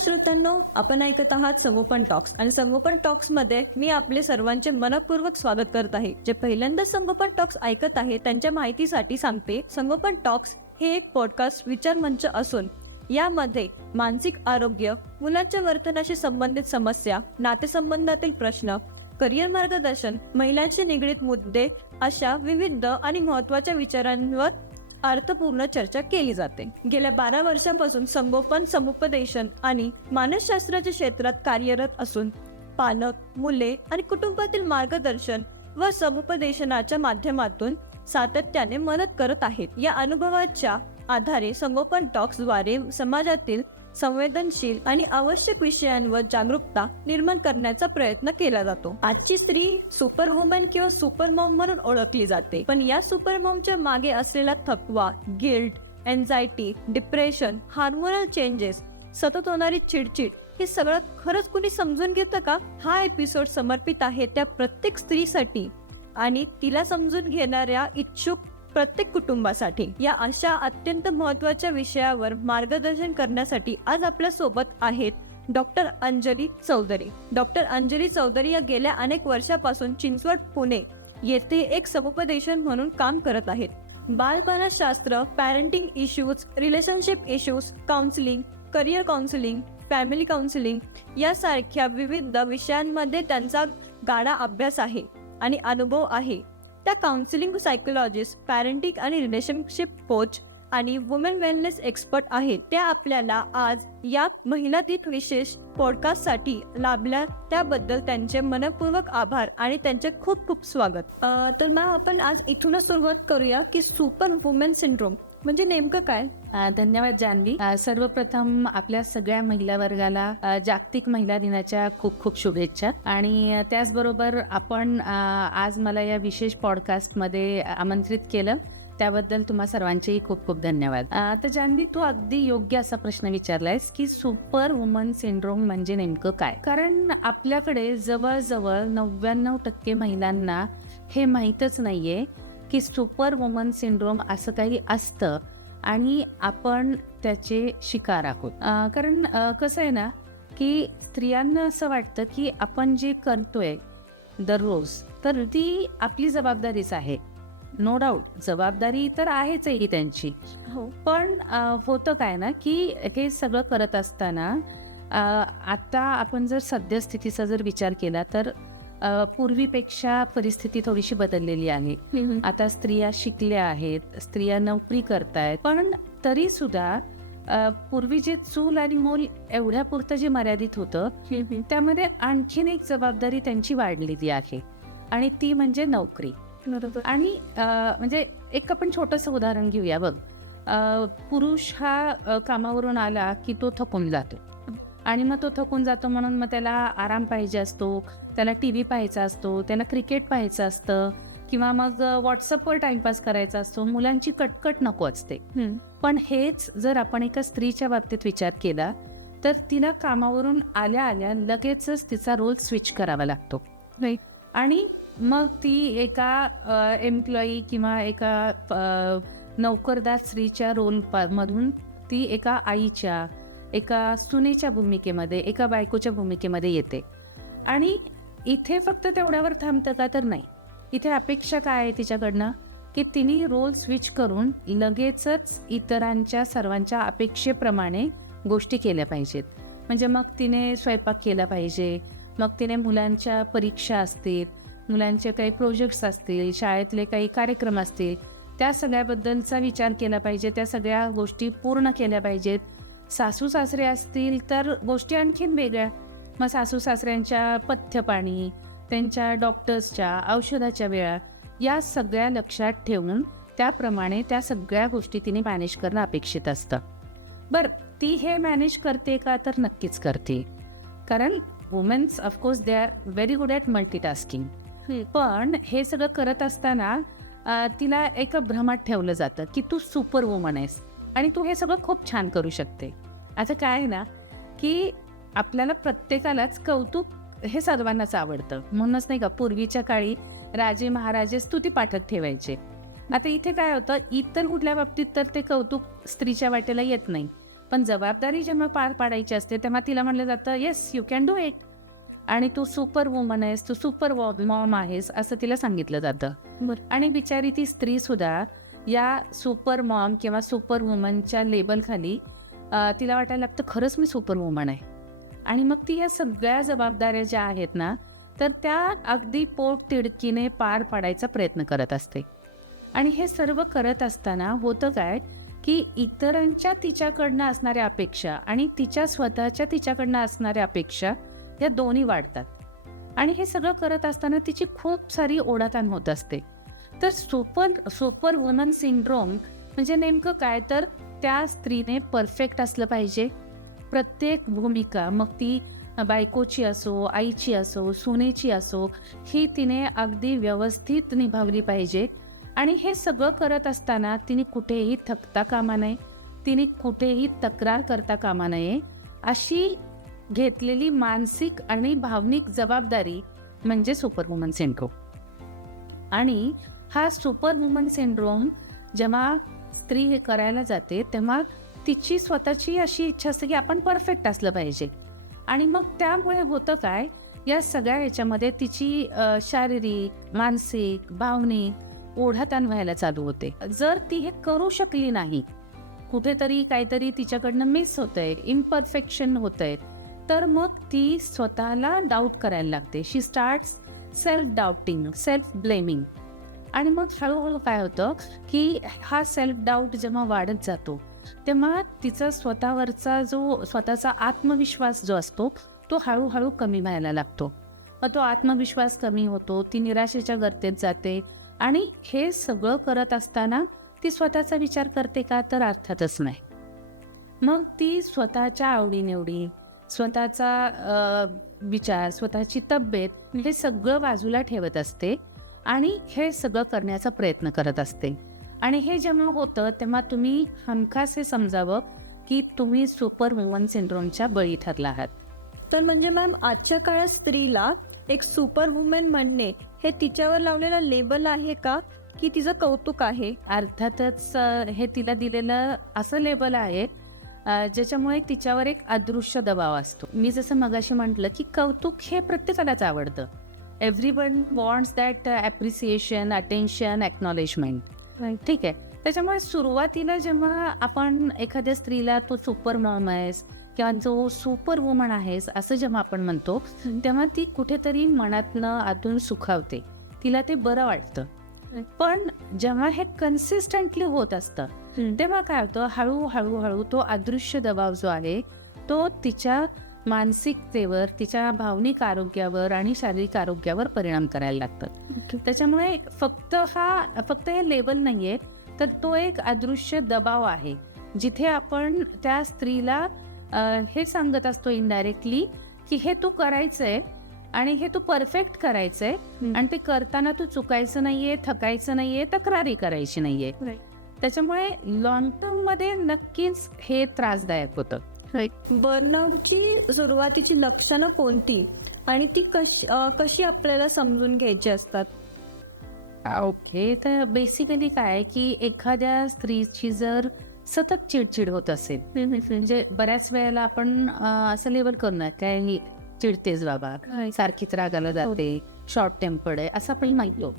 श्रोत्यांनो, आपण ऐकत आहात संगोपन टॉक्स आणि संगोपन टॉक्स मध्ये मी आपले सर्वांचे मनपूर्वक स्वागत करत आहे. जे पहिल्यांदा संगोपन टॉक्स ऐकत आहे त्यांच्या माहितीसाठी सांगते, संगोपन टॉक्स हे एक पॉडकास्ट विचार मंच असून यामध्ये मानसिक आरोग्य, मुलांच्या वर्तनाशी संबंधित समस्या, नातेसंबंधातील प्रश्न, करिअर मार्गदर्शन, महिलांशी निगडीत मुद्दे अशा विविध आणि महत्त्वाच्या विचारांवर अर्थपूर्ण चर्चा केली जाते. गेल्या 12 वर्षांपासून संगोपन, समुपदेशन आणि मानसशास्त्राच्या क्षेत्रात कार्यरत असून पालक, मुले आणि कुटुंबातील मार्गदर्शन व समुपदेशनाच्या माध्यमातून सातत्याने मदत करत आहेत. या अनुभवाच्या आधारे संगोपन टॉक्सद्वारे समाजातील संवेदनशील आणि आवश्यक विषयांवर जागरूकता निर्माण करण्याचा प्रयत्न केला जातो. आजची स्त्री सुपर वुमन किंवा सुपर मॉम म्हणून ओळखली जाते, पण या सुपर मॉमच्या मागे असलेला थकवा, guilt, anxiety, depression, hormonal changes, सतत होणारी चिडचिड हे सगळं खरंच कुणी समजून घेतं का? हा एपिसोड समर्पित आहे त्या प्रत्येक स्त्रीसाठी आणि तिला समजून घेणाऱ्या इच्छुक प्रत्येक कुटुंबासाठी. या अशा अत्यंत महत्त्वाच्या विषयावर मार्गदर्शन करण्यासाठी आज आपल्या सोबत आहेत डॉक्टर अंजली चौधरी. डॉक्टर अंजली चौधरी या गेल्या अनेक वर्षापासून चिंचवड, पुणे येथे एक समुपदेशन म्हणून काम करत आहेत. बालमानसशास्त्र, parenting issues, relationship issues, counselling, career counselling, family counselling यासारख्या विविध विषयांमध्ये त्यांचा गाढा अभ्यास आहे आणि अनुभव आहे. त्या काउन्सिलिंग सायकोलॉजिस्ट, पॅरेंटिंग आणि रिलेशनशिप कोच आणि वुमेन वेलनेस एक्सपर्ट आहेत. त्या आपल्याला आज या महिला दिन विशेष पॉडकास्ट साठी लाभल्या त्याबद्दल त्यांचे मनपूर्वक आभार आणि त्यांचे खूप खूप स्वागत. तर मॅम, आपण आज इथूनच सुरुवात करूया की सुपर वुमेन सिंड्रोम म्हणजे नेमकं काय? धन्यवाद जान्हवी. सर्वप्रथम आपल्या सगळ्या महिला वर्गाला जागतिक महिला दिनाच्या खूप खूप शुभेच्छा. आणि त्याचबरोबर आपण आज मला या विशेष पॉडकास्टमध्ये आमंत्रित केलं त्याबद्दल तुम्हा सर्वांचेही खूप खूप धन्यवाद. तर जान्हवी, तू अगदी योग्य असा प्रश्न विचारलायस की सुपर वुमन सिंड्रोम म्हणजे नेमकं काय. कारण आपल्याकडे जवळजवळ 99% महिलांना हे माहीतच नाहीये की सुपर वुमन सिंड्रोम असं काही असतं आणि आपण त्याचे शिकार आहोत. कारण कसं आहे ना की स्त्रियांना असं वाटतं की आपण जे करतोय दररोज तर ती आपली जबाबदारीच आहे. नो डाऊट जबाबदारी तर आहेच आहे त्यांची. हो, पण होतं काय ना की हे सगळं करत असताना आता आपण जर सद्यस्थितीचा जर विचार केला तर पूर्वीपेक्षा परिस्थिती थोडीशी बदललेली आहे. आता स्त्रिया शिकल्या आहेत, स्त्रिया नोकरी करतायत, पण तरी सुद्धा पूर्वी जे चूल आणि मूल एवढ्या पुरतं जे मर्यादित होतं त्यामध्ये आणखीन एक जबाबदारी त्यांची वाढलेली आहे आणि ती म्हणजे नोकरी. आणि म्हणजे एक आपण छोटंसं उदाहरण घेऊया. बघ, पुरुष हा कामावरून आला की तो थकून जातो आणि मग तो थकून जातो म्हणून मग त्याला आराम पाहिजे असतो, त्याला टीव्ही पाहायचा असतो, त्याला क्रिकेट पाहायचं असतं किंवा मग व्हॉट्सअपवर टाइमपास करायचा असतो, मुलांची कटकट नको असते. पण हेच जर आपण एका स्त्रीच्या बाबतीत विचार केला तर तिला कामावरून आल्या आल्या लगेचच तिचा रोल स्विच करावा लागतो. आणि मग ती एका एम्प्लॉई किंवा एका नोकरदार स्त्रीच्या रोल मधून ती एका आईच्या, एका सुनेच्या भूमिकेमध्ये, एका बायकोच्या भूमिकेमध्ये येते. आणि इथे फक्त तेवढ्यावर थांबतं का? तर नाही. इथे अपेक्षा काय आहे तिच्याकडनं की तिने रोल स्विच करून लगेचच इतरांच्या सर्वांच्या अपेक्षेप्रमाणे गोष्टी केल्या पाहिजेत. म्हणजे मग तिने स्वयंपाक केला पाहिजे, मग तिने मुलांच्या परीक्षा असतील, मुलांचे काही प्रोजेक्ट्स असतील, शाळेतले काही कार्यक्रम असतील, त्या सगळ्याबद्दलचा विचार केला पाहिजे, त्या सगळ्या गोष्टी पूर्ण केल्या पाहिजेत. सासू सासरे असतील तर गोष्टी आणखीन वेगळ्या. मग सासू सासऱ्यांच्या पथ्यपाणी, त्यांच्या डॉक्टर्सच्या औषधाच्या वेळा या सगळ्या लक्षात ठेवून त्याप्रमाणे त्या सगळ्या गोष्टी तिने मॅनेज करणं अपेक्षित असतं. बरं, ती हे मॅनेज करते का? तर नक्कीच करते. कारण womens of course they are very good at multitasking. पण हे सगळं करत असताना तिला एका भ्रमात ठेवलं जातं की तू सुपर वुमन आहेस आणि तू हे सगळं खूप छान करू शकते. आता काय आहे ना की आपल्याला प्रत्येकालाच कौतुक हे सर्वांनाच आवडतं. म्हणूनच नाही का पूर्वीच्या काळी राजे महाराजे स्तुती पाठक ठेवायचे. आता इथे काय होतं, इतर कुठल्या बाबतीत तर ते कौतुक स्त्रीच्या वाटेला येत नाही. पण जबाबदारी जेव्हा पार पाडायची असते तेव्हा तिला म्हणलं जातं yes you can do it, आणि तू सुपर वुमन आहेस, तू सुपर मॉम आहेस असं तिला सांगितलं जातं. बरं. आणि बिचारी ती स्त्री सुद्धा या सुपर मॉम किंवा सुपर वुमनच्या लेबलखाली तिला वाटायला लागतं खरंच मी सुपर वुमन आहे. आणि मग ती या सगळ्या जबाबदाऱ्या ज्या आहेत ना तर त्या अगदी पोट तिडकीने पार पाडायचा प्रयत्न करत असते. आणि हे सर्व करत असताना होतं काय की इतरांच्या तिच्याकडनं असणाऱ्या अपेक्षा आणि तिच्या स्वतःच्या तिच्याकडनं असणाऱ्या अपेक्षा या दोन्ही वाढतात. आणि हे सगळं करत असताना तिची खूप सारी ओढाताण होत असते. तर सुपर वुमन सिंड्रोम म्हणजे नेमकं काय, तर त्या स्त्रीने परफेक्ट असलं पाहिजे. प्रत्येक भूमिका, मग ती बायकोची असो, आईची असो, सुनेची असो, ही तिने अगदी व्यवस्थित निभावली पाहिजे. आणि हे सगळं करत असताना तिने कुठेही थकता कामा नये, तिने कुठेही तक्रार करता कामा नये. अशी घेतलेली मानसिक आणि भावनिक जबाबदारी म्हणजे सुपर वुमन सिंड्रोम. आणि हा सुपर वुमन सिंड्रोम जेव्हा स्त्री हे करायला जाते तेव्हा तिची स्वतःची अशी इच्छा असते की आपण परफेक्ट असलं पाहिजे. आणि मग त्यामुळे होतं काय, या सगळ्या ह्याच्यामध्ये तिची शारीरिक, मानसिक, भावनिक ओढाताण व्हायला चालू होते. जर ती हे करू शकली नाही, कुठेतरी काहीतरी तिच्याकडनं मिस होतंय, इम्परफेक्शन होतंय, तर मग ती स्वतःला डाऊट करायला लागते. शी स्टार्ट्स सेल्फ डाऊटिंग, सेल्फ ब्लेमिंग. आणि मग हळूहळू काय होतं की हा सेल्फ डाऊट जेव्हा वाढत जातो तेव्हा तिचा स्वतःचा आत्मविश्वास जो असतो तो हळूहळू कमी व्हायला लागतो. मग तो आत्मविश्वास कमी होतो, ती निराशेच्या गर्तेत जाते. आणि हे सगळं करत असताना ती स्वतःचा विचार करते का, तर अर्थातच नाही. मग ती स्वतःच्या आवडीनिवडी, स्वतःचा विचार, स्वतःची तब्येत हे सगळं बाजूला ठेवत असते आणि हे सगळं करण्याचा प्रयत्न करत असते. आणि हे जेव्हा होतं तेव्हा तुम्ही हमखास हे समजावं की तुम्ही सुपर वुमन सिंड्रोमच्या बळी ठरला आहात. तर म्हणजे मॅम आजच्या काळात स्त्रीला एक सुपर वुमेन म्हणणे हे तिच्यावर लावलेलं लेबल आहे का, की तिचं कौतुक आहे? अर्थातच हे तिला दिलेलं असं लेबल आहे ज्याच्यामुळे तिच्यावर एक अदृश्य दबाव असतो. मी जसं मगाशी म्हटलं की कौतुक हे प्रत्येकालाच आवडतं. Everyone wants that appreciation, attention, acknowledgement. ठीक आहे. त्याच्यामुळे सुरुवातीला जेव्हा आपण एखाद्या स्त्रीला तो सुपर मॉम आहेस किंवा जो सुपर वुमन आहेस असं जेव्हा आपण म्हणतो तेव्हा ती कुठेतरी मनातनं आतून सुखावते, तिला ते बरं वाटतं. पण जेव्हा हे कन्सिस्टंटली होत असतं तेव्हा काय होतं, हळूहळू तो अदृश्य दबाव जो आहे तो तिच्या मानसिकतेवर, तिच्या भावनिक आरोग्यावर आणि शारीरिक आरोग्यावर परिणाम करायला लागतात. त्याच्यामुळे फक्त हे लेबल नाहीये, तर तो एक अदृश्य दबाव आहे जिथे आपण त्या स्त्रीला हे सांगत असतो इनडायरेक्टली की हे तू करायचंय आणि हे तू परफेक्ट करायचंय आणि ते करताना तू चुकायचं नाहीये, थकायचं नाहीये, तक्रारी करायची नाहीये. त्याच्यामुळे लॉंग टर्म मध्ये नक्कीच हे त्रासदायक होतं. बर्नआउटची सुरुवातीची लक्षणं कोणती आणि ती कशी आपल्याला समजून घ्यायची असतात? ओके, तर बेसिकली काय की एखाद्या स्त्रीची जर सतत चिडचिड होत असेल, म्हणजे बऱ्याच वेळेला आपण असं लेबल करू काय ही चिडतेच बाबा, सारखीच रागाला जाते, शॉर्ट टेम्पर्ड आहे असं आपण माहिती.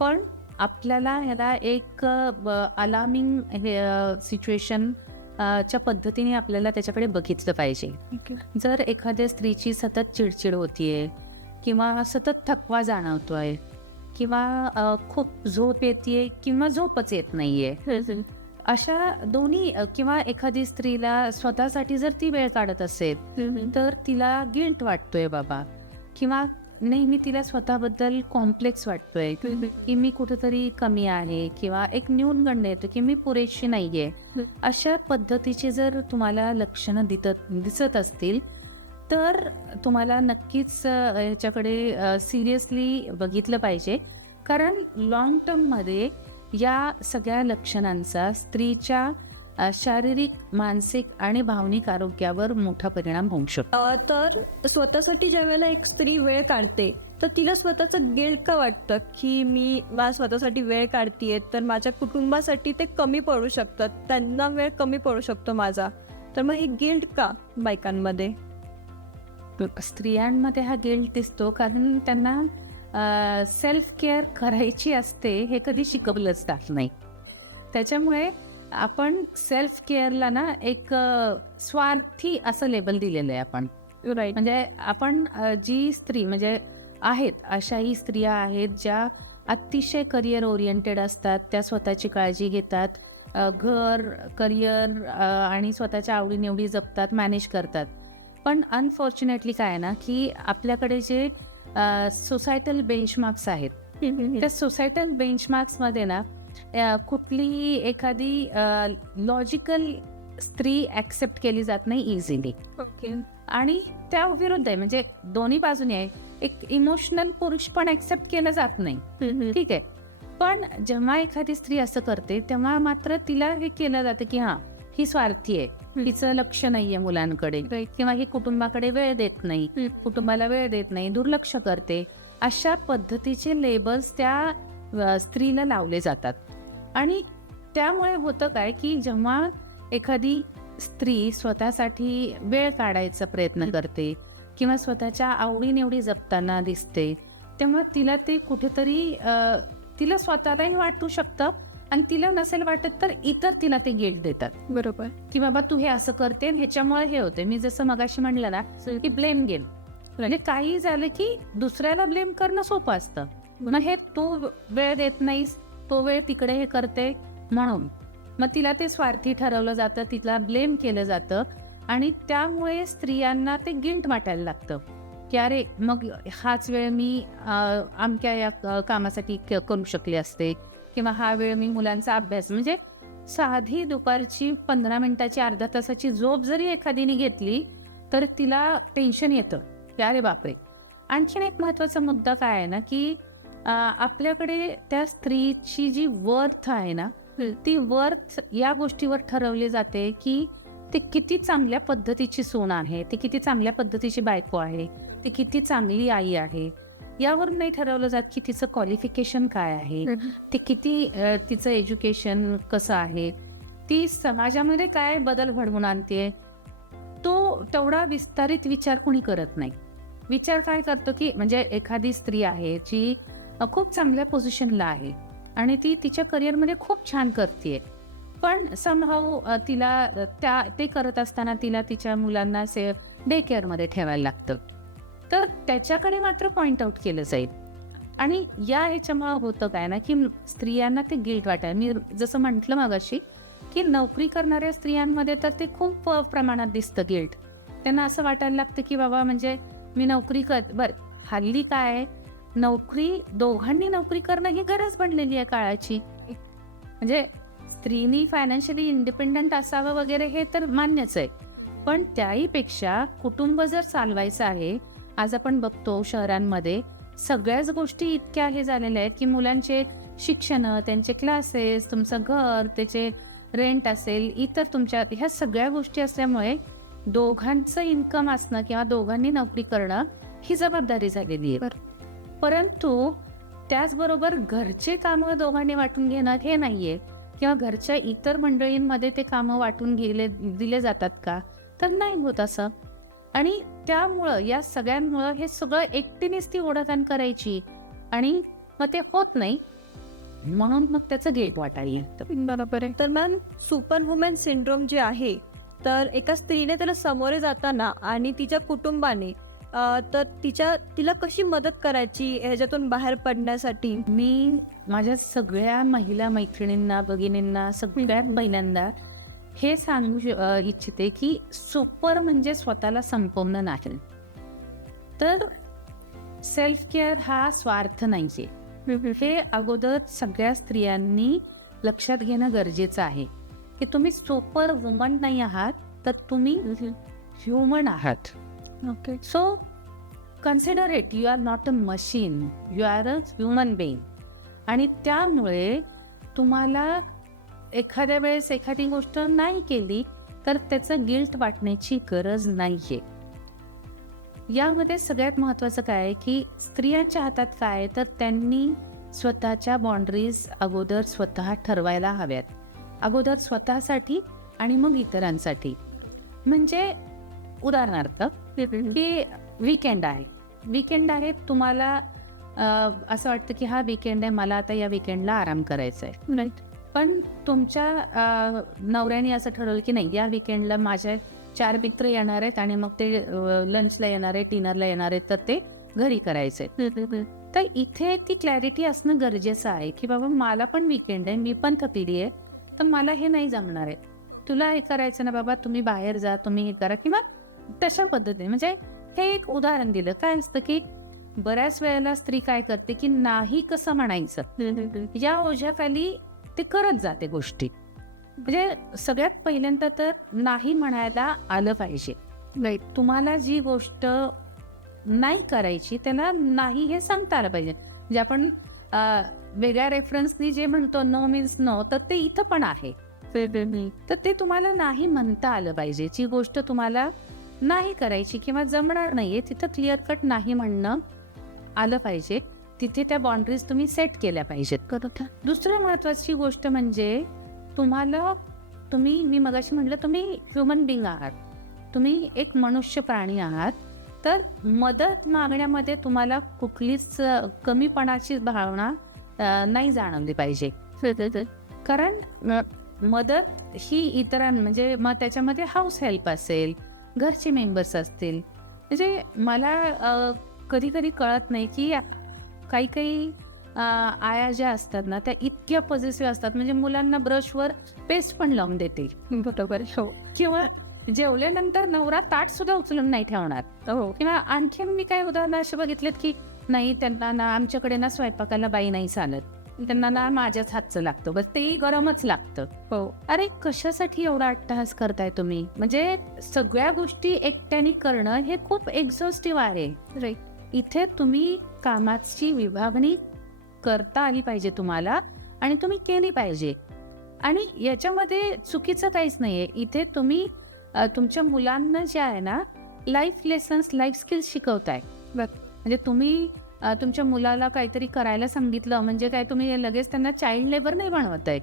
पण आपल्याला ह्याला एक अलार्मिंग सिच्युएशन च्या पद्धतीने आपल्याला त्याच्याकडे बघितलं पाहिजे. जर एखाद्या स्त्रीची सतत चिडचिड होतीये किंवा सतत थकवा जाणवतोय किंवा खूप झोप येते किंवा झोपच येत नाहीये, अशा दोन्ही, किंवा एखादी स्त्रीला स्वतःसाठी जर ती वेळ काढत असेल तर तिला गिल्ट वाटतोय बाबा, किंवा नेहमी तिला स्वतःबद्दल कॉम्प्लेक्स वाटतोय की मी कुठेतरी कमी आहे किंवा एक न्यूनगंड येतो की मी पुरेशी नाहीये, अशा पद्धतीची जर तुम्हाला लक्षणं दिसत असतील तर तुम्हाला नक्कीच याच्याकडे सिरियसली बघितलं पाहिजे. कारण लॉंग टर्ममध्ये या सगळ्या लक्षणांचा स्त्रीच्या शारीरिक, मानसिक आणि भावनिक आरोग्यावर मोठा परिणाम होऊ शकतो. तर स्वतःसाठी ज्यावेळेला एक स्त्री वेळ काढते तर तिला स्वतःचं गिल्ट का वाटतं की मी स्वतःसाठी वेळ काढतीये तर माझ्या कुटुंबासाठी ते कमी पडू शकतात, त्यांना वेळ कमी पडू शकतो माझा, तर मग हे गिल्ट का बायकांमध्ये? स्त्रियांमध्ये हा गिल्ट दिसतो कारण त्यांना सेल्फ केअर करायची असते हे कधी शिकवलंच जात नाही. त्याच्यामुळे आपण सेल्फ केअरला ना एक स्वार्थी असं लेबल दिलेलं आहे आपण. राईट. म्हणजे आपण जी स्त्री म्हणजे आहेत अशाही स्त्रिया आहेत ज्या अतिशय करिअर ओरिएंटेड असतात. त्या स्वतःची काळजी घेतात, घर, करिअर आणि स्वतःच्या आवडीनिवडी जपतात, मॅनेज करतात. पण अनफॉर्च्युनेटली काय आहे ना की आपल्याकडे जे सोसायटल बेंचमार्क्स आहेत त्या सोसायटल बेंचमार्क्समध्ये ना कुठलीही एखादी लॉजिकल स्त्री ॲक्सेप्ट केली जात नाही इझिली. ओके. आणि त्या विरुद्ध आहे म्हणजे दोन्ही बाजूने आहे. एक इमोशनल पुरुष पण ऍक्सेप्ट केलं जात नाही, ठीक आहे. पण जेव्हा एखादी स्त्री असं करते तेव्हा मात्र तिला हे केलं जातं की हा ही स्वार्थी आहे, तिचं लक्ष नाहीये मुलांकडे किंवा ही कुटुंबाकडे वेळ देत नाही, कुटुंबाला वेळ देत नाही, दुर्लक्ष करते. अशा पद्धतीचे लेबल्स त्या स्त्रीला लावले जातात. आणि त्यामुळे होतं काय की जेव्हा एखादी स्त्री स्वतःसाठी वेळ काढायचा प्रयत्न करते किंवा स्वतःच्या आवडीनिवडी जपताना दिसते तेव्हा तिला ते कुठेतरी तिला स्वतःलाही वाटू शकतं आणि तिला नसेल वाटत तर इतर तिला ते गिल्ट देतात. बरोबर. की बाबा तू हे असं करते ह्याच्यामुळे हे होते. मी जसं मगाशी म्हणलं ना की ब्लेम गेम, म्हणजे काही झालं की दुसऱ्याला ब्लेम करणं सोपं असतं. मग हे तू वेळ देत नाहीस, तो वेळ तिकडे हे करते म्हणून मग तिला ते स्वार्थी ठरवलं जातं, तिला ब्लेम केलं जातं आणि त्यामुळे स्त्रियांना ते गिल्ट वाटायला लागतं की अरे मग हाच वेळ मी आमच्या या कामासाठी करू शकले असते किंवा हा वेळ मी मुलांचा अभ्यास, म्हणजे साधी दुपारची 15 मिनिटाची अर्ध्या तासाची झोप जरी एखादीने घेतली तर तिला टेन्शन येतं की अरे बापरे. आणखीन एक महत्त्वाचा मुद्दा काय आहे ना की आपल्याकडे त्या स्त्रीची जी वर्थ आहे ना ती वर्थ या गोष्टीवर ठरवली जाते की ती किती चांगल्या पद्धतीची सून आहे, ती किती चांगल्या पद्धतीची बायको आहे, ती किती चांगली आई आहे. यावर नाही ठरवलं जात की तिचं क्वालिफिकेशन काय आहे, ती किती तिचं एज्युकेशन कसं आहे, ती समाजामध्ये काय बदल घडवून आणते. तो तेवढा विस्तारित विचार कोणी करत नाही. विचार काय करतो की म्हणजे एखादी स्त्री आहे जी खूप चांगल्या पोझिशनला आहे आणि ती तिच्या करिअरमध्ये खूप छान करते, पण समहाऊ तिला ते करत असताना तिला तिच्या मुलांना डे केअरमध्ये ठेवायला लागतं. तर त्याच्याकडे मात्र पॉइंट आउट केलं जाईल. आणि या ह्याच्यामुळे होतं काय ना की स्त्रियांना ते गिल्ट वाटायला. मी जसं म्हटलं मगाशी की नोकरी करणाऱ्या स्त्रियांमध्ये तर ते खूप प्रमाणात दिसतं गिल्ट. त्यांना असं वाटायला लागतं की बाबा म्हणजे मी नोकरी बरं हल्ली काय नोकरी दोघांनी नोकरी करणं ही गरज बनलेली आहे काळाची. म्हणजे स्त्रीनी फायनान्शियली इंडिपेंडंट असावं वगैरे हे तर मान्यच आहे, पण त्याहीपेक्षा कुटुंब जर चालवायचं आहे, आज आपण बघतो शहरांमध्ये सगळ्याच गोष्टी इतक्या हे झालेल्या आहेत की मुलांचे शिक्षण, त्यांचे क्लासेस, तुमचं घर, त्याचे रेंट असेल, इतर तुमच्या ह्या सगळ्या गोष्टी असल्यामुळे दोघांचं इन्कम असणं किंवा दोघांनी नोकरी करणं ही जबाबदारी झालेली आहे. परंतु त्याचबरोबर घरचे कामं दोघांनी वाटून घेणं हे नाहीये किंवा घरच्या इतर मंडळींमध्ये ते कामं वाटून दिले जातात का, तर नाही होत असं. आणि त्यामुळं या सगळ्यांमुळं हे सगळं एकटीनेच ती ओढाताण करायची आणि मग ते होत नाही, म्हणून मग त्याचं गिल्ट वाटायला. बरोबर आहे. तर मॅम सुपर वुमेन सिंड्रोम जे आहे तर एका स्त्रीने त्याला सामोरे जाताना आणि तिच्या कुटुंबाने तर तिला कशी मदत करायची ह्याच्यातून बाहेर पडण्यासाठी? मी माझ्या सगळ्या महिला मैत्रिणींना, भगिनींना, सगळ्या बहिणींना हे सांगू इच्छिते की सुपर म्हणजे स्वतःला संपवणं नाही, तर सेल्फ केअर हा स्वार्थ नाहीये. हे अगोदर सगळ्या स्त्रियांनी लक्षात घेणं गरजेचं आहे की तुम्ही सुपर वुमन नाही आहात, तर तुम्ही ह्युमन आहात. Okay. So consider it, you are not a machine, you are a human being. आणि त्यामुळे तुम्हाला एखाद्या वेळेस एखादी गोष्ट नाही केली तर त्याचं गिल्ट वाटण्याची गरज नाहीये. यामध्ये सगळ्यात महत्त्वाचं काय आहे की स्त्रियांच्या हातात काय आहे, तर त्यांनी स्वतःच्या बाउंड्रीज अगोदर स्वतः ठरवायला हव्यात, अगोदर स्वतःसाठी आणि मग इतरांसाठी. म्हणजे उदाहरणार्थ की वीकेंड आहे तुम्हाला असं वाटतं की हा वीकेंड आहे, मला आता या वीकेंडला आराम करायचा आहे, राईट. पण तुमच्या नवऱ्याने असं ठरवलं की नाही, या वीकेंडला माझे 4 मित्र येणार आहेत आणि मग ते लंचला येणार आहेत, डिनरला येणार आहेत, तर ते घरी करायचे. तर इथे ती क्लॅरिटी असणं गरजेचं आहे की बाबा मला पण वीकेंड आहे, मी पण थकली आहे, तर मला हे नाही जमणार आहे, तुला हे करायचं ना बाबा, तुम्ही बाहेर जा, तुम्ही हे करा, किंवा तशा पद्धतीने. म्हणजे हे एक उदाहरण दिलं. काय असतं की बऱ्याच वेळेला स्त्री काय करते की नाही कसं म्हणायचं या ओझ्याखाली ते करत जाते गोष्टी. म्हणजे सगळ्यात पहिल्यांदा तर नाही म्हणायला आलं पाहिजे. नाही, तुम्हाला जी गोष्ट नाही करायची त्याला नाही हे सांगता आलं पाहिजे. म्हणजे आपण वेगळ्या रेफरन्सनी जे म्हणतो नो मीन्स नो, तर ते इथं पण आहे. तर ते तुम्हाला नाही म्हणता आलं पाहिजे. जी गोष्ट तुम्हाला नाही करायची किंवा जमणार नाहीये, तिथं क्लिअर कट नाही म्हणणं आलं पाहिजे. तिथे त्या बाउंड्रीज तुम्ही सेट केल्या पाहिजेत. दुसरी महत्वाची गोष्ट म्हणजे मी मगाशी म्हटलं, तुम्ही ह्युमन बिंग आहात, तुम्ही एक मनुष्य प्राणी आहात, तर मदत मागण्यामध्ये तुम्हाला कुठलीच कमीपणाची भावना नाही जाणवली पाहिजे. कारण मदत ही म्हणजे मग त्याच्यामध्ये हाऊस हेल्प असेल, घरचे मेंबर्स असतील. म्हणजे मला कधी कधी कळत नाही की काही आया ज्या असतात ना, त्या इतक्या पॉझिटिव्ह असतात. म्हणजे मुलांना ब्रशवर पेस्ट पण लावून देते, बरोबर, हो, किंवा जेवल्यानंतर नवरा ताट सुद्धा उचलून नाही ठेवणार, हो. किंवा आणखीन मी काय उदाहरणं असे बघितलेत की नाही, त्यांना ना आमच्याकडे ना स्वयंपाकाला बाई नाही चालत, त्यांना ना माझ्याच हातचं लागतं, बस तेही गरमच लागतं. हो, अरे कशासाठी एवढा अट्टहास करताय तुम्ही? म्हणजे सगळ्या गोष्टी एकट्याने करणं हे खूप एक्झॉस्टिव्ह आहे. राईट. इथे तुम्ही कामाची विभागणी करता आली पाहिजे तुम्हाला, आणि तुम्ही केली पाहिजे. आणि याच्यामध्ये चुकीचं काहीच नाहीये. इथे तुम्ही तुमच्या मुलांना जे आहे ना, लाईफ लेसन्स, लाईफ स्किल्स शिकवताय. म्हणजे तुम्ही तुमच्या मुलाला काहीतरी करायला सांगितलं म्हणजे काय, तुम्ही लगेच त्यांना चाइल्ड लेबर नाही बनवताय.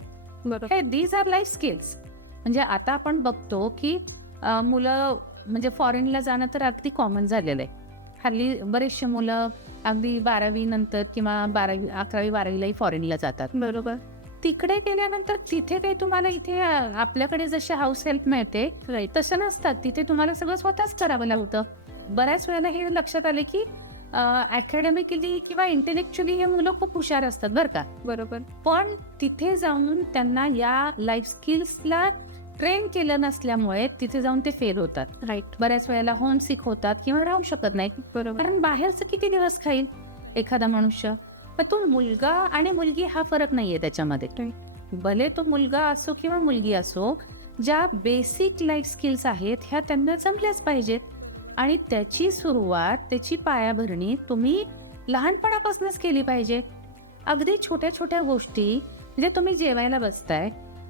हे दीज आर लाईफ स्किल्स. म्हणजे आता आपण बघतो की मुलं म्हणजे फॉरेनला जाणं तर अगदी कॉमन झालेलं आहे. हल्ली बरेचसे मुलं अगदी 12वी नंतर किंवा 11वी 12वीलाही फॉरेनला जातात, बरोबर. तिकडे गेल्यानंतर तिथे काही तुम्हाला इथे आपल्याकडे जसे हाऊस हेल्प मिळते तसं नसतात. तिथे तुम्हाला सगळं स्वतःच करावं लागतं. बऱ्याच वेळेला हे लक्षात आले की अकॅडमिकली किंवा इंटेलेक्च्युअली हे मुलं खूप हुशार असतात, बरं का, बरोबर. पण तिथे जाऊन त्यांना या लाईफ स्किल्सला ट्रेन केलं नसल्यामुळे तिथे जाऊन ते फेल होतात. राईट. बऱ्याच वेळेला होमसिक होतात किंवा राहू शकत नाही, बरोबर. कारण बाहेरचं किती दिवस खाईल एखादा मनुष्य. पण तो मुलगा आणि मुलगी हा फरक नाहीये त्याच्यामध्ये. भले तो मुलगा असो किंवा मुलगी असो, ज्या बेसिक लाईफ स्किल्स आहेत ह्या त्यांना जमल्याच पाहिजेत. आणि त्याची सुरुवात, त्याची पायाभरणी तुम्ही लहानपणापासूनच केली पाहिजे. अगदी छोट्या छोट्या गोष्टी, म्हणजे तुम्ही जेवायला बसताय,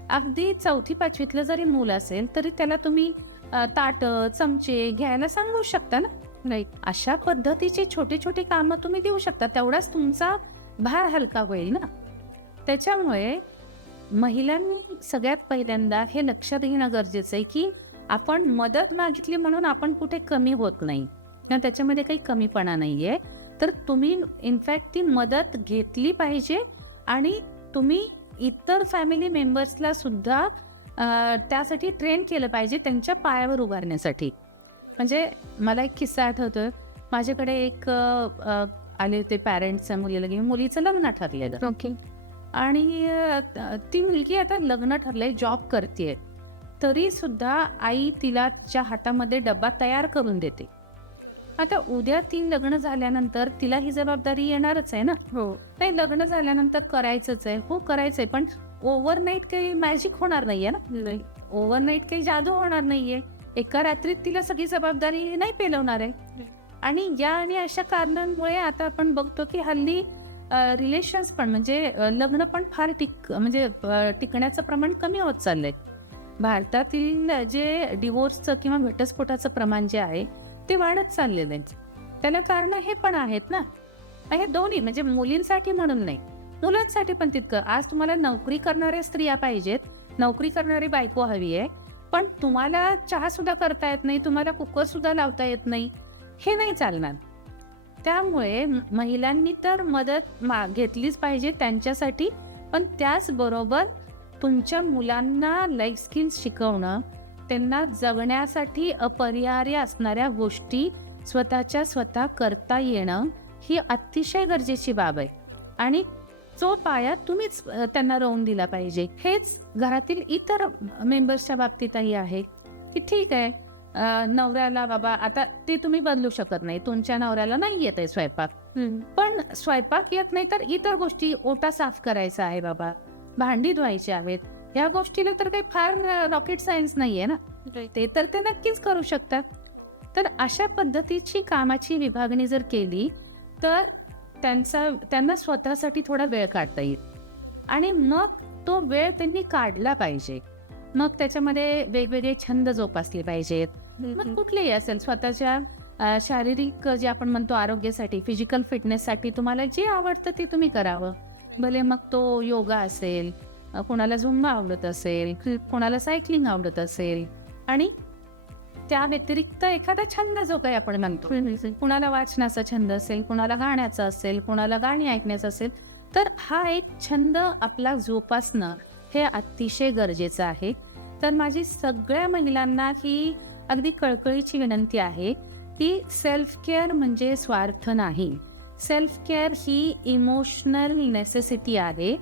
अगदी 4वी-5वीतलं जरी मूल असेल तरी त्याला तुम्ही ताट, चमचे घ्यायला सांगू शकता ना. नाही, अशा पद्धतीची छोटी छोटी कामं तुम्ही देऊ शकता. तेवढाच तुमचा भार हलका होईल ना. त्याच्यामुळे महिलांनी सगळ्यात पहिल्यांदा हे लक्षात घेणं गरजेचं आहे की आपण मदत मागितली म्हणून आपण कुठे कमी होत नाही ना, त्याच्यामध्ये काही कमीपणा नाहीये. तर तुम्ही इनफॅक्ट ती मदत घेतली पाहिजे आणि तुम्ही इतर फॅमिली मेंबर्सला सुद्धा त्यासाठी ट्रेन केलं पाहिजे, त्यांच्या पायावर उभारण्यासाठी. म्हणजे मला एक किस्सा आठवतोय. माझ्याकडे एक आले होते पॅरेंट्स मुलीला घेऊन. मुलीचं लग्न ठरलेलं. ओके. आणि ती मुलगी आता लग्न ठरलंय, जॉब करतेय, तरी सुद्धा आई तिच्या हातामध्ये डब्बा तयार करून देते. आता उद्या ती लग्न झाल्यानंतर तिला ही जबाबदारी येणारच आहे ना. हो, नाही, लग्न झाल्यानंतर करायचंच आहे, हो करायचंय, पण ओव्हरनाईट काही मॅजिक होणार नाहीये ना. ओव्हरनाईट काही जादू होणार नाहीये. एका रात्रीत तिला सगळी जबाबदारी नाही पेलवणार आहे. आणि अशा कारणांमुळे आता आपण बघतो की हल्ली रिलेशन्स पण म्हणजे लग्न पण फार टिकण्याचं प्रमाण कमी होत चाललंय. भारतातील जे डिवोर्सचं किंवा घटस्फोटाचं प्रमाण जे आहे ते वाढत चाललेलं आहे. त्याला कारण हे पण आहेत ना. हे दोन्ही, म्हणजे मुलींसाठी म्हणून नाही, मुलांसाठी पण तितकं. आज तुम्हाला नोकरी करणाऱ्या स्त्रिया पाहिजेत, नोकरी करणारी बायको हवी आहे, पण तुम्हाला चहा सुद्धा करता येत नाही, तुम्हाला कुकर सुद्धा लावता येत नाही, हे नाही चालणार. त्यामुळे महिलांनी तर मदत घेतलीच पाहिजे त्यांच्यासाठी, पण त्याचबरोबर तुमच्या मुलांना लाईफ स्किल्स शिकवणं, त्यांना जगण्यासाठी अपरिहार्य असणाऱ्या गोष्टी स्वतःच्या स्वतः करता येणं ही अतिशय गरजेची बाब आहे. आणि जो पाया तुम्हीच त्यांना रोवून दिला पाहिजे. हेच घरातील इतर मेंबर्सच्या बाबतीतही आहे की ठीक आहे, नवऱ्याला बाबा आता ते तुम्ही बदलू शकत नाही, तुमच्या नवऱ्याला नाही येत आहे स्वयंपाक, पण स्वयंपाक येत नाही तर इतर गोष्टी, ओटा साफ करायचा आहे बाबा, भांडी धुवायची आहेत, या गोष्टीला तर काही फार रॉकेट सायन्स नाहीये ना, ते तर ते नक्कीच करू शकतात. तर अशा पद्धतीची कामाची विभागणी जर केली तर त्यांना स्वतःसाठी थोडा वेळ काढता येईल. आणि मग तो वेळ त्यांनी काढला पाहिजे. मग त्याच्यामध्ये वेगवेगळे छंद जोपासले पाहिजेत. मग कुठलेही असेल, स्वतःच्या शारीरिक जे आपण म्हणतो आरोग्यासाठी, फिजिकल फिटनेससाठी तुम्हाला जे आवडतं ते तुम्ही करावं. भले मग तो योगा असेल, कोणाला झुंबा आवडत असेल, कोणाला सायकलिंग आवडत असेल, आणि त्या व्यतिरिक्त एखादा छंद जो काही आपण म्हणतो, कुणाला वाचनाचा छंद असेल, कुणाला गाण्याचा असेल, कुणाला गाणी ऐकण्याचा असेल, तर हा एक छंद आपला जोपासणं हे अतिशय गरजेचं आहे. तर माझी सगळ्या महिलांना ही अगदी कळकळीची विनंती आहे की सेल्फ केअर म्हणजे स्वार्थ नाही. सेल्फ केअर ही इमोशनल नेसेसिटी आहे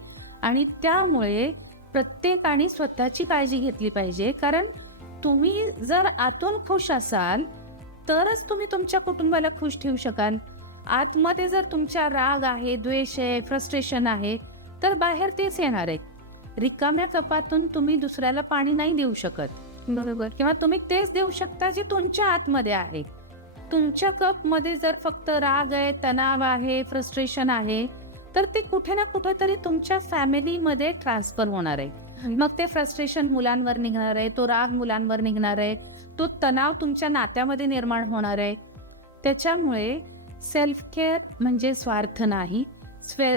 आणि त्यामुळे प्रत्येकाने स्वतःची काळजी घेतली पाहिजे. कारण तुम्ही जर आतून खुश असाल तरच तुम्ही तुमच्या कुटुंबाला खुश ठेवू शकाल. आतमध्ये जर तुमच्या राग आहे, द्वेष आहे, फ्रस्ट्रेशन आहे, तर बाहेर तेच येणार आहे. रिकाम्या कपातून तुम्ही दुसऱ्याला पाणी नाही देऊ शकत, बरोबर? किंवा तुम्ही तेच देऊ शकता जे तुमच्या आतमध्ये आहे. तुमच्या कप मध्ये जर फक्त राग आहे, तणाव आहे, फ्रस्ट्रेशन आहे, तर ते कुठे ना कुठेतरी तुमच्या फॅमिलीमध्ये ट्रान्सफर होणार आहे. मग ते फ्रस्ट्रेशन मुलांवर निघणार आहे, तो राग मुलांवर निघणार आहे, तो तणाव तुमच्या नात्यामध्ये निर्माण होणार आहे. त्याच्यामुळे सेल्फ केअर म्हणजे स्वार्थ नाही.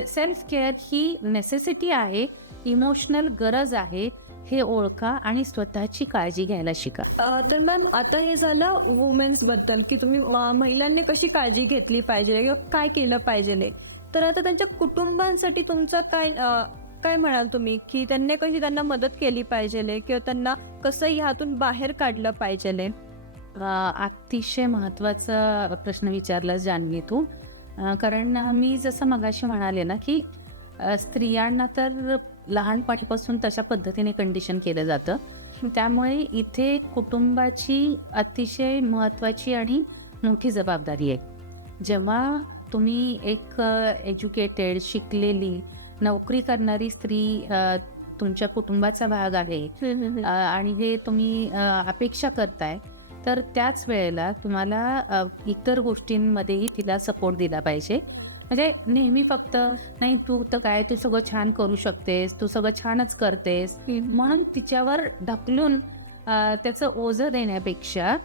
सेल्फ केअर ही नेसेसिटी आहे, इमोशनल गरज आहे. हे ओळखा आणि स्वतःची काळजी घ्यायला शिका. तर मॅम, आता हे झालं वुमेन्स बद्दल की तुम्ही महिलांनी कशी काळजी घेतली पाहिजे किंवा काय केलं पाहिजे. तर आता त्यांच्या कुटुंबांसाठी तुमचं काय म्हणाल तुम्ही की त्यांना मदत केली पाहिजे किंवा त्यांना कसं ह्यातून बाहेर काढलं पाहिजे? अतिशय महत्वाचा प्रश्न विचारला जान्हवी तू. कारण मी जसं मगाशी म्हणाले ना की स्त्रियांना तर लहानपणापासून तशा पद्धतीने कंडिशन केलं जातं. त्यामुळे इथे कुटुंबाची अतिशय महत्वाची आणि मोठी जबाबदारी आहे. जेव्हा तुम्ही एक एज्युकेटेड, शिकलेली, नोकरी करणारी स्त्री तुमच्या कुटुंबाचा भाग आहे आणि हे तुम्ही अपेक्षा करताय, तर त्याच वेळेला तुम्हाला इतर गोष्टींमध्येही तिला सपोर्ट दिला पाहिजे. म्हणजे नेहमी फक्त नाही तू तर काय ते सगळं छान करू शकतेस, तू सगळं छानच करतेस म्हणून तिच्यावर ढकलून त्याचं ओझं देण्यापेक्षा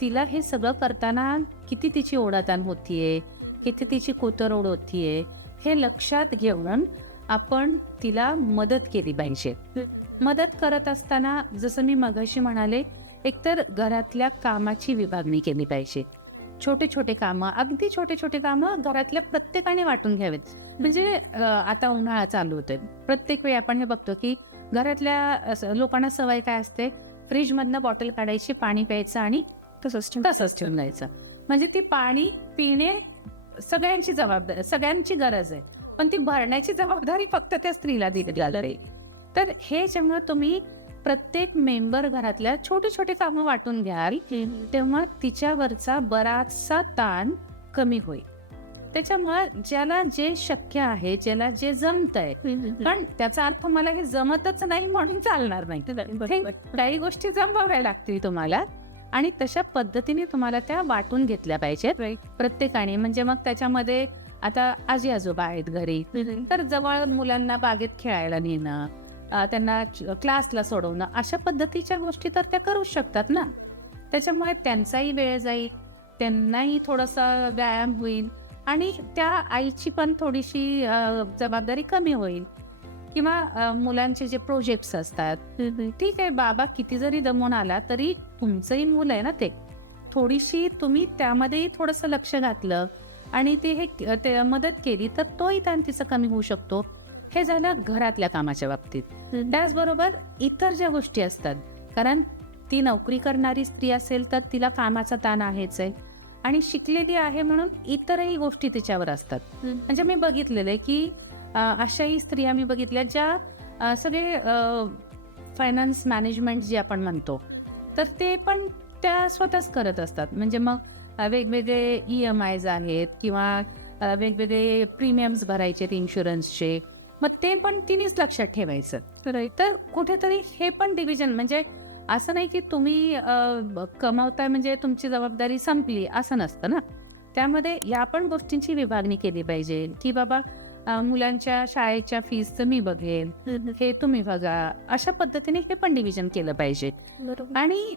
तिला हे सगळं करताना किती तिची ओढाताण होतीये, किती तिची कोतरओढ होतीये, हे लक्षात घेऊन आपण तिला मदत केली पाहिजे. मदत करत असताना जसं मी मगाशी म्हणाले, एकतर घरातल्या कामाची विभागणी केली पाहिजे. छोटे छोटे कामं, अगदी छोटे छोटे कामं घरातल्या प्रत्येकाने वाटून घ्यावेत. म्हणजे आता उन्हाळा चालू होतोय, प्रत्येक वेळी आपण हे बघतो की घरातल्या लोकांना सवय काय असते, फ्रीज मधनं बॉटल काढायची, पाणी प्यायचं आणि तसंच ठेवून द्यायचं. म्हणजे ती पाणी पिणे सगळ्यांची जबाबदारी, सगळ्यांची गरज आहे, पण ती भरण्याची जबाबदारी फक्त त्या स्त्रीला दिली आहे. तर हे जेव्हा तुम्ही प्रत्येक मेंबर घरातल्या छोटे छोटे कामं वाटून घ्याल, तेव्हा तिच्यावरचा बराचसा ताण कमी होईल. त्याच्यामुळे ज्याला जे शक्य आहे, ज्याला जे जमतंय, पण त्याचा अर्थ मला हे जमतच नाही म्हणून चालणार नाही. काही गोष्टी जमवाव्या लागतील तुम्हाला आणि तशा पद्धतीने तुम्हाला त्या वाटून घेतल्या पाहिजेत प्रत्येकाने. म्हणजे मग त्याच्यामध्ये आता आजी आजोबा आहेत घरी, तर जवळ मुलांना बागेत खेळायला नेणं, त्यांना क्लासला सोडवणं, अशा पद्धतीच्या गोष्टी तर त्या करू शकतात ना. त्याच्यामुळे त्यांचाही वेळ जाईल, त्यांनाही थोडासा व्यायाम होईल आणि त्या आईची पण थोडीशी जबाबदारी कमी होईल. किंवा मुलांचे जे प्रोजेक्ट्स असतात, ठीक आहे बाबा किती जरी दमून आला तरी तुमचंही मूल आहे ना ते. थोडीशी तुम्ही त्यामध्येही थोडंसं लक्ष घातलं आणि ते मदत केली तर तोही ताण तिचा कमी होऊ शकतो. हे झालं घरातल्या कामाच्या बाबतीत. त्याचबरोबर इतर ज्या गोष्टी असतात, कारण ती नोकरी करणारी स्त्री असेल तर तिला कामाचा ताण आहेच आहे आणि शिकलेली आहे म्हणून इतरही गोष्टी तिच्यावर असतात. म्हणजे मी बघितलेलं आहे की अशाही स्त्रिया मी बघितल्या ज्या सगळे फायनान्स मॅनेजमेंट जे आपण म्हणतो तर ते पण त्या स्वतःच करत असतात. म्हणजे मग वेगवेगळे EMIs आहेत किंवा वेगवेगळे प्रीमियम्स भरायचे इन्शुरन्सचे, मग ते पण तिनेच लक्षात ठेवायचं. तर कुठेतरी हे पण डिव्हिजन, म्हणजे असं नाही की तुम्ही कमावताय म्हणजे तुमची जबाबदारी संपली असं नसतं ना. त्यामध्ये या पण गोष्टींची विभागणी केली पाहिजे की बाबा मुलांच्या शाळेच्या फीजचं मी बघेन, हे तुम्ही बघा, अशा पद्धतीने हे पण डिव्हिजन केलं पाहिजे. आणि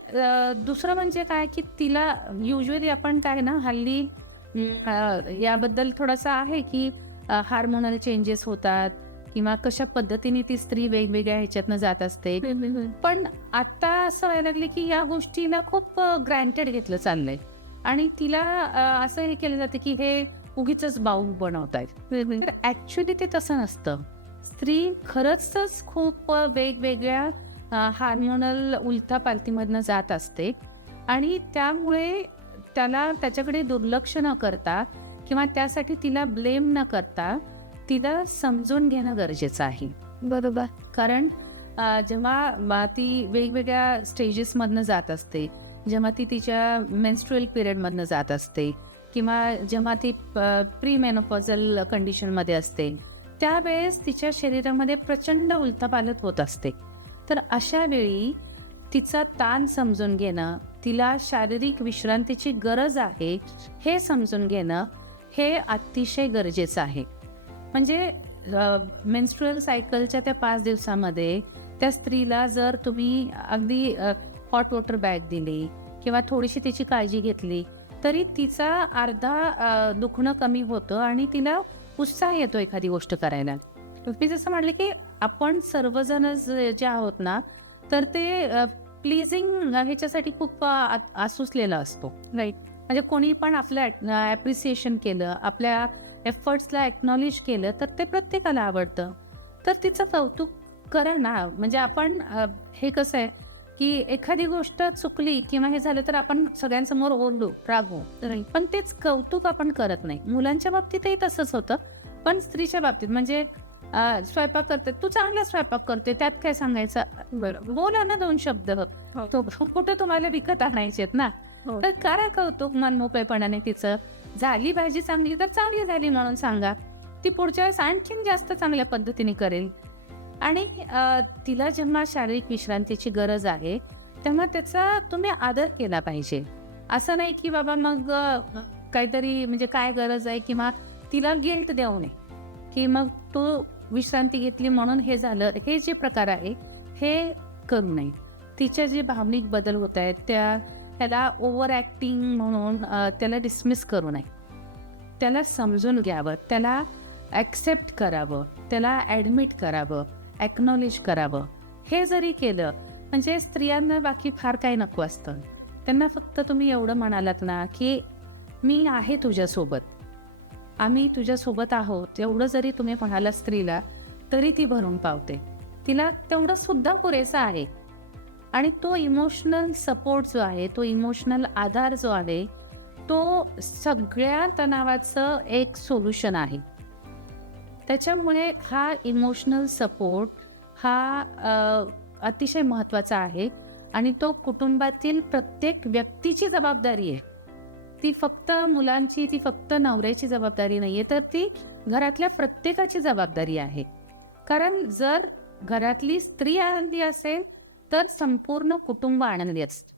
दुसरं म्हणजे काय की तिला युजली आपण काय ना हल्ली याबद्दल थोडासा आहे की हार्मोनल चेंजेस होतात किंवा कशा पद्धतीने ती स्त्री वेगवेगळ्या ह्याच्यातनं जात असते. पण आता असं व्हायला लागले की या गोष्टीला खूप ग्रँटेड घेतलं चाललंय आणि तिला असं हे केलं जातं की हे उगीच बाऊ बनवतायत. ऍक्च्युली ते तसं नसतं. स्त्री खरंच खूप वेगवेगळ्या हार्मोनल उलथापालथीमधनं जात असते आणि त्यामुळे त्याला त्याच्याकडे दुर्लक्ष न करता किंवा त्यासाठी तिला ब्लेम न करता तिला समजून घेणं गरजेचं आहे. बरोबर. कारण जेव्हा ती वेगवेगळ्या स्टेजेसमधनं जात असते, जेव्हा ती तिच्या मेन्स्ट्रुअल पिरियडमधनं जात असते किंवा जेव्हा ती प्री मेनोपॉझल कंडिशनमध्ये असते, त्यावेळेस तिच्या शरीरामध्ये प्रचंड उलथापालथ होत असते. तर अशा वेळी तिचा ताण समजून घेणं, तिला शारीरिक विश्रांतीची गरज आहे हे समजून घेणं हे अतिशय गरजेचं आहे. म्हणजे मेन्स्ट्रुअल सायकलच्या त्या 5 दिवसामध्ये त्या स्त्रीला जर तुम्ही अगदी हॉट वॉटर बॅग दिली किंवा थोडीशी तिची काळजी घेतली तरी तिचा अर्धा दुखणं कमी होतं आणि तिला उत्साह येतो एखादी गोष्ट करायला. मी जसं म्हटलं की आपण सर्वजण जे आहोत ना तर ते प्लीजिंग ह्याच्यासाठी खूप आसुसलेला असतो, राईट. म्हणजे कोणी पण आपलं ॲप्रिसिएशन केलं, आपल्या एफर्ट्सला एक्नॉलेज केलं तर ते प्रत्येकाला आवडतं. तर तिचं कौतुक करा ना. म्हणजे आपण हे कसं आहे की एखादी गोष्ट चुकली किंवा हे झालं तर आपण सगळ्यांसमोर ओरडू, रागवू, पण तेच कौतुक आपण करत नाही. मुलांच्या बाबतीतही तसंच होतं, पण स्त्रीच्या बाबतीत म्हणजे स्वयंपाक करते, तू चांगला स्वयंपाक करते, त्यात काय सांगायचं, बरं बोला ना 2 शब्द. कुठं तुम्हाला विकत आणायचेत ना. तर करा कौतुक मनमोकळेपणाने तिचं. झाली भाजी चांगली तर चांगली झाली म्हणून सांगा, ती पुढच्या वेळेस आणखीन जास्त चांगल्या पद्धतीने करेल. आणि तिला जेव्हा शारीरिक विश्रांतीची गरज आहे तेव्हा त्याचा तुम्ही आदर केला पाहिजे. असं नाही की बाबा मग काहीतरी म्हणजे काय गरज आहे किंवा तिला गिल्ट देऊ नये की मग तू विश्रांती घेतली म्हणून हे झालं. हे जे प्रकार आहे हे करू नये. तिचे जे भावनिक बदल होत आहेत त्याला ओव्हर ॲक्टिंग म्हणून त्याला डिसमिस करू नये. त्याला समजून घ्यावं, त्याला ॲक्सेप्ट करावं, त्याला ॲडमिट करावं, ॲक्नॉलेज करावं. हे जरी केलं म्हणजे स्त्रियांना बाकी फार काही नको असतं. त्यांना फक्त तुम्ही एवढं म्हणालात ना की मी आहे तुझ्यासोबत, आम्ही तुझ्यासोबत आहोत, एवढं जरी तुम्ही म्हणाला स्त्रीला तरी ती भरून पावते. तिला तेवढं सुद्धा पुरेसा आहे. आणि तो इमोशनल सपोर्ट जो आहे, तो इमोशनल आधार जो आहे, तो सगळ्या तणावाचं एक सोल्युशन आहे. त्याच्यामुळे हा इमोशनल सपोर्ट हा अतिशय महत्त्वाचा आहे आणि तो कुटुंबातील प्रत्येक व्यक्तीची जबाबदारी आहे. ती फक्त मुलांची, ती फक्त नवऱ्याची जबाबदारी नाही आहे, तर ती घरातल्या प्रत्येकाची जबाबदारी आहे. कारण जर घरातली स्त्री आनंदी असेल तर संपूर्ण कुटुंब आनंदी असतं.